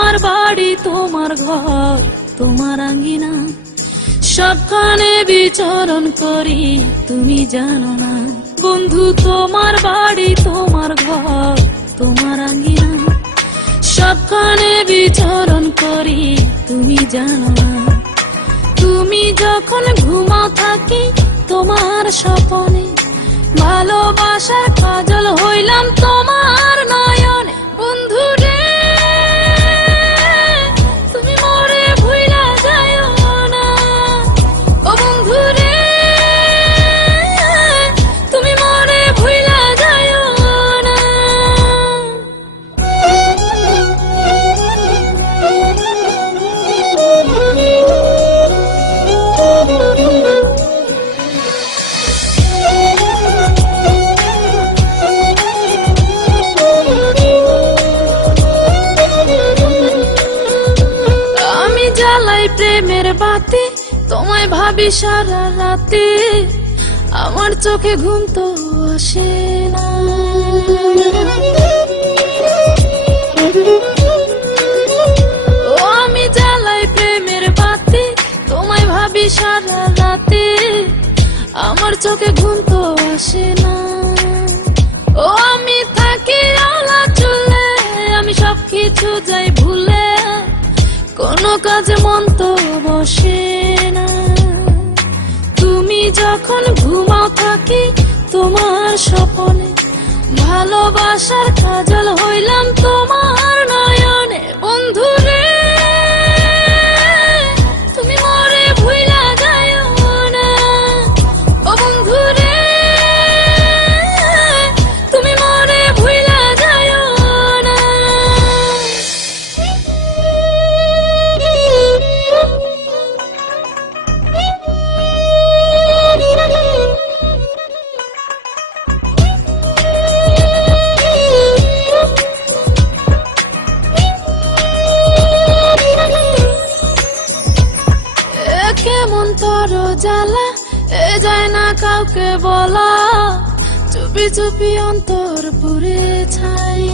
তোমার বাড়ি তোমার ঘর তোমার আঙ্গিনা, সবখানে বিচরণ করি তুমি জানো না। বন্ধু তোমার বাড়ি তোমার ঘর তোমার আঙ্গিনা, সবখানে বিচরণ করি তুমি জানো না। তুমি যখন ঘুমাও থাকি তোমার স্বপনে, ভালোবাসার কাজল হইলাম তোমার নয়নে। বন্ধু রে তুমি মরে ভুইলা যাইও না, ও বন্ধু রে তুমি মরে ভুইলা যাইও না। আমি জ্বালাই প্রেমের বাতি, তোমায় ভাবি সারা রাতে, আমার চোখে ঘুম তো আসে না। ও আমি জ্বালাই প্রেমের বাতি, তোমায় ভাবি সারা রাতে, আমার চোখে ঘুম তো আসে না। ও আমি থাকি আলা চুলে, আমি সবকিছু যাই ভুলে, কোনো কাজে মন তো বসে না। তুমি যখন ঘুমাও থাকি তোমার স্বপনে, ভালোবাসার কাজল হইলাম তোমার নয়নে। বন্ধু রে তুমি মরে ভুইলা যাইও না, ও বন্ধু রে তুমি মরে ভুইলা যাইও না। কেমন তোর জ্বালা এ যায় না কাউকে বলা, চুপি চুপি অন্তর পুরে ছাই।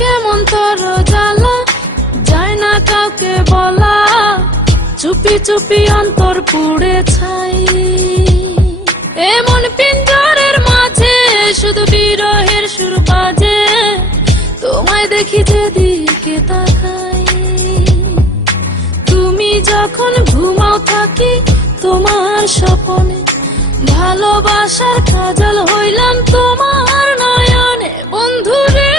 কেমন তোর জ্বালা যায় না কাউকে বলা, চুপি চুপি অন্তর পুড়ে ছাই। এমন পিঞ্জরের মাঝে শুধু বিরহের সুর বাজে, তোমায় দেখি যেদিকে তাকাই। তুমি যখন ঘুমাও থাকি তোমার স্বপনে, ভালোবাসার কাজল হইলাম তোমার নয়নে। বন্ধু রে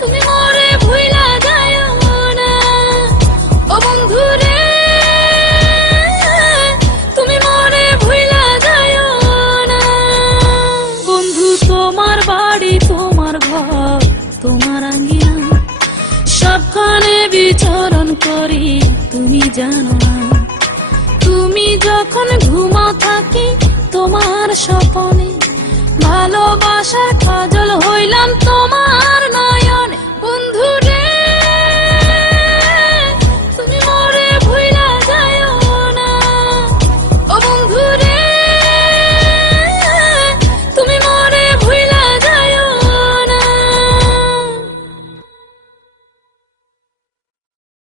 তুমি মরে ভুইলা যাইও না, ও বন্ধু রে তুমি মরে ভুইলা যাইও না। বন্ধু তোমার বাড়ি তোমার ঘর তোমার আঙ্গিনা, সবখানে বিচরণ করি তুমি জানো না। তুমি যখন ঘুমাও থাকি তোমার স্বপনে, ভালোবাসার কাজল হইলাম তোমার